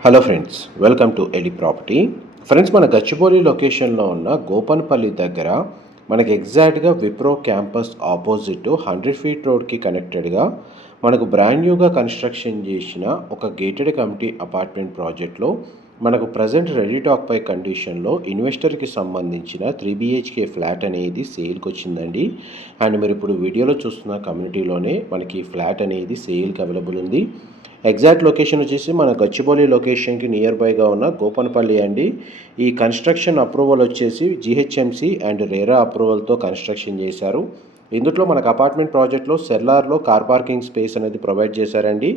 Hello friends welcome to ఎలి property. Friends మన గచ్చిబౌలి లొకేషన్లో ఉన్న గోపన్పల్లి దగ్గర మనకి ఎగ్జాక్ట్గా Wipro campus opposite hundred feet రోడ్కి కనెక్టెడ్గా మనకు బ్రాండ్ న్యూగా కన్స్ట్రక్షన్ చేసిన ఒక గేటెడ్ కమిటీ అపార్ట్మెంట్ ప్రాజెక్ట్లో మనకు ప్రజెంట్ రెడీ టాక్ పై కండిషన్లో ఇన్వెస్టర్కి సంబంధించిన త్రీ బిహెచ్కే ఫ్లాట్ అనేది సేల్కి వచ్చిందండి. అండ్ మీరు ఇప్పుడు వీడియోలో చూస్తున్న కమ్యూనిటీలోనే మనకి ఫ్లాట్ అనేది సేల్కి అవైలబుల్ ఉంది. ఎగ్జాక్ట్ లొకేషన్ వచ్చేసి మన గచ్చిబౌలి లొకేషన్కి నియర్ బైగా ఉన్న గోపనపల్లి అండి. ఈ కన్స్ట్రక్షన్ అప్రూవల్ వచ్చేసి జిహెచ్ఎంసి అండ్ రేరా అప్రూవల్తో కన్స్ట్రక్షన్ చేశారు. ఇందులో మనకు అపార్ట్మెంట్ ప్రాజెక్ట్లో సెల్లార్లో కార్ పార్కింగ్ స్పేస్ అనేది ప్రొవైడ్ చేశారండి.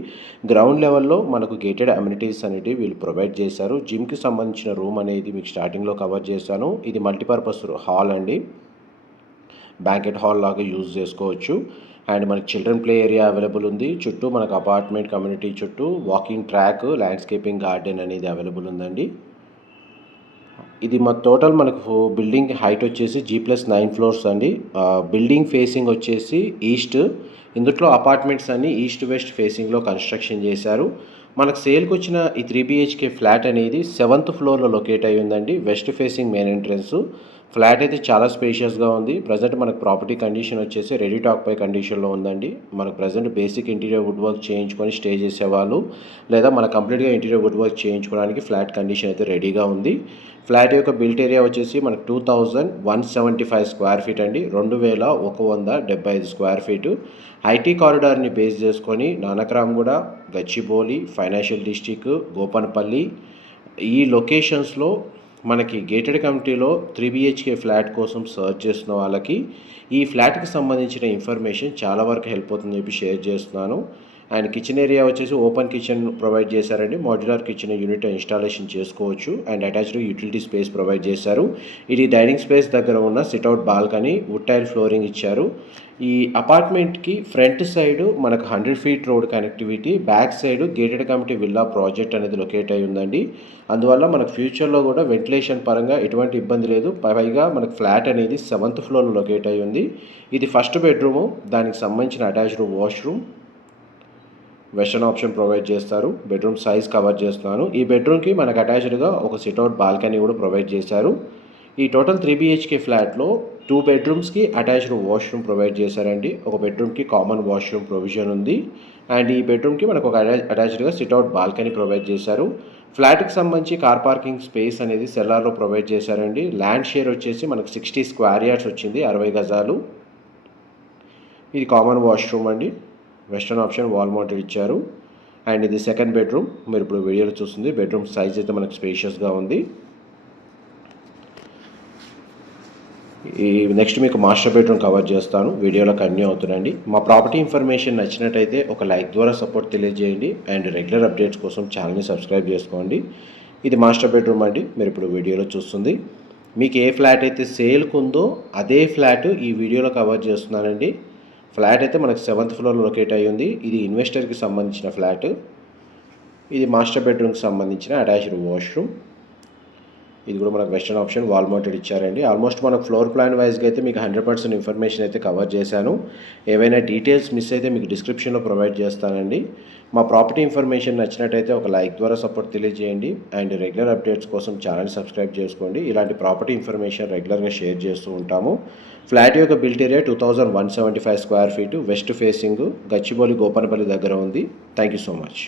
గ్రౌండ్ లెవెల్లో మనకు గేటెడ్ అమ్యూనిటీస్ అనేవి వీళ్ళు ప్రొవైడ్ చేశారు. జిమ్కి సంబంధించిన రూమ్ అనేది మీకు స్టార్టింగ్లో కవర్ చేశాను. ఇది మల్టీపర్పస్ హాల్ అండి. బ్యాంకెట్ హాల్ లాగా యూజ్ చేసుకోవచ్చు. అండ్ మనకి చిల్డ్రన్ ప్లే ఏరియా అవైలబుల్ ఉంది. చుట్టూ మనకు అపార్ట్మెంట్ కమ్యూనిటీ చుట్టూ వాకింగ్ ట్రాక్ ల్యాండ్స్కేపింగ్ గార్డెన్ అనేది అవైలబుల్ ఉందండి. ఇది మా టోటల్ మనకు బిల్డింగ్ హైట్ వచ్చేసి జీ ప్లస్ నైన్ ఫ్లోర్స్ అండి. బిల్డింగ్ ఫేసింగ్ వచ్చేసి ఈస్ట్ ఇందులో అపార్ట్మెంట్స్ అన్ని ఈస్ట్ వెస్ట్ ఫేసింగ్లో కన్స్ట్రక్షన్ చేశారు. మనకు సేల్కి వచ్చిన ఈ త్రీ బిహెచ్కే ఫ్లాట్ అనేది సెవెంత్ ఫ్లోర్లో లొకేట్ అయి ఉందండి. West facing main entrance flat అయితే చాలా స్పేషియస్గా ఉంది. ప్రజెంట్ మనకు ప్రాపర్టీ కండిషన్ వచ్చేసి రెడీ టాక్ పై కండిషన్లో ఉందండి. మనకు present basic interior wood work చేయించుకొని స్టే చేసేవాళ్ళు లేదా మన కంప్లీట్గా ఇంటీరియర్ వుడ్ వర్క్ చేయించుకోవడానికి ఫ్లాట్ కండిషన్ అయితే రెడీగా ఉంది. ఫ్లాట్ యొక్క బిల్ట్ ఏరియా వచ్చేసి మనకు two thousand one seventy five square feet అండి. రెండు వేల ఒక వంద డెబ్బై ఐదు స్క్వేర్ ఫీటు ఐటీ కారిడార్ని బేస్ చేసుకొని నానక్రామ్గూడ గచ్చిబౌలి ఫైనాన్షియల్ డిస్టిక్ గోపన్పల్లి ఈ లొకేషన్స్లో మనకి గేటెడ్ కమిటీలో త్రీ బిహెచ్కే ఫ్లాట్ కోసం సర్చ్ చేస్తున్న వాళ్ళకి ఈ ఫ్లాట్కి సంబంధించిన ఇన్ఫర్మేషన్ చాలా వరకు హెల్ప్ అవుతుందని చెప్పి షేర్ చేస్తున్నాను. అండ్ కిచెన్ ఏరియా వచ్చేసి ఓపెన్ కిచెన్ ప్రొవైడ్ చేశారండి. మాడ్యులర్ కిచెన్ యూనిట్ ఇన్స్టాలేషన్ చేసుకోవచ్చు and attached utility space provide చేశారు. ఇది డైనింగ్ స్పేస్ దగ్గర ఉన్న sit out balcony wood tile flooring ఇచ్చారు. ఈ అపార్ట్మెంట్కి ఫ్రంట్ సైడ్ మనకు hundred feet road connectivity back side gated community villa project అనేది లొకేట్ అయి ఉందండి. అందువల్ల మనకు ఫ్యూచర్లో కూడా వెంటిలేషన్ పరంగా ఎటువంటి ఇబ్బంది లేదు. పైగా మనకు ఫ్లాట్ అనేది సెవెంత్ ఫ్లోర్లో లొకేట్ అయి ఉంది. ఇది ఫస్ట్ బెడ్రూము దానికి సంబంధించిన attached washroom western option provide చేస్తారు. బెడ్రూమ్ సైజ్ కవర్ చేస్తున్నాను. ఈ బెడ్రూమ్కి మనకు అటాచ్డ్గా ఒక సిట్అవుట్ బాల్కనీ కూడా ప్రొవైడ్ చేశారు. ఈ టోటల్ త్రీ బిహెచ్కే ఫ్లాట్లో టూ బెడ్రూమ్స్కి అటాచ్డ్ వాష్రూమ్ ప్రొవైడ్ చేశారండి. ఒక బెడ్రూమ్కి కామన్ వాష్రూమ్ ప్రొవిజన్ ఉంది. అండ్ ఈ బెడ్రూమ్కి మనకు ఒక అటాచ్డ్గా సిట్అవుట్ బాల్కనీ ప్రొవైడ్ చేశారు. ఫ్లాట్కి సంబంధించి కార్ పార్కింగ్ స్పేస్ అనేది సెల్లార్లో ప్రొవైడ్ చేశారండి. ల్యాండ్ షేర్ వచ్చేసి మనకు సిక్స్టీ స్క్వేర్ యార్డ్స్ వచ్చింది అరవై గజాలు. ఇది కామన్ వాష్రూమ్ అండి. వెస్ట్రన్ ఆప్షన్ వాల్ మౌంటెడ్ ఇచ్చారు. అండ్ ఇది సెకండ్ బెడ్రూమ్. మీరు ఇప్పుడు వీడియోలో చూస్తుంది బెడ్రూమ్ సైజ్ అయితే మనకు స్పేషియస్గా ఉంది. ఈ నెక్స్ట్ మీకు మాస్టర్ బెడ్రూమ్ కవర్ చేస్తాను. వీడియోలో కంటిన్యూ అవుతుందండి. మా ప్రాపర్టీ ఇన్ఫర్మేషన్ నచ్చినట్టయితే ఒక లైక్ ద్వారా సపోర్ట్ తెలియజేయండి. అండ్ రెగ్యులర్ అప్డేట్స్ కోసం ఛానల్ని సబ్స్క్రైబ్ చేసుకోండి. ఇది మాస్టర్ బెడ్రూమ్ అండి. మీరు ఇప్పుడు వీడియోలో చూస్తుంది. మీకు ఏ ఫ్లాట్ అయితే సేల్కు ఉందో అదే ఫ్లాట్ ఈ వీడియోలో కవర్ చేస్తున్నానండి. ఫ్లాట్ అయితే మనకు సెవెంత్ ఫ్లోర్లో లొకేట్ అయ్యి ఉంది. ఇది ఇన్వెస్టర్కి సంబంధించిన ఫ్లాట్. ఇది మాస్టర్ బెడ్రూమ్కి సంబంధించిన అటాచ్డ్ వాష్రూమ్. ఇది కూడా మనకు వెస్టర్న్ ఆప్షన్ వాల్ మౌంటెడ్ ఇచ్చారండి. ఆల్మోస్ట్ మనకు ఫ్లోర్ ప్లాన్ వైజ్గా అయితే మీకు హండ్రెడ్ పర్సెంట్ ఇన్ఫర్మేషన్ అయితే కవర్ చేశాను. ఏవైనా డీటెయిల్స్ మిస్ అయితే మీకు డిస్క్రిప్షన్లో ప్రొవైడ్ చేస్తానండి. మా ప్రాపర్టీ ఇన్ఫర్మేషన్ నచ్చినట్టయితే ఒక లైక్ ద్వారా సపోర్ట్ తెలియజేయండి. అండ్ రెగ్యులర్ అప్డేట్స్ కోసం ఛానల్ సబ్స్క్రైబ్ చేసుకోండి. ఇలాంటి ప్రాపర్టీ ఇన్ఫర్మేషన్ రెగ్యులర్గా షేర్ చేస్తూ ఉంటాము. ఫ్లాట్ యొక్క built area two thousand one seventy five square feet west facing Gachibowli Gopanapally దగ్గర ఉంది. Thank you so much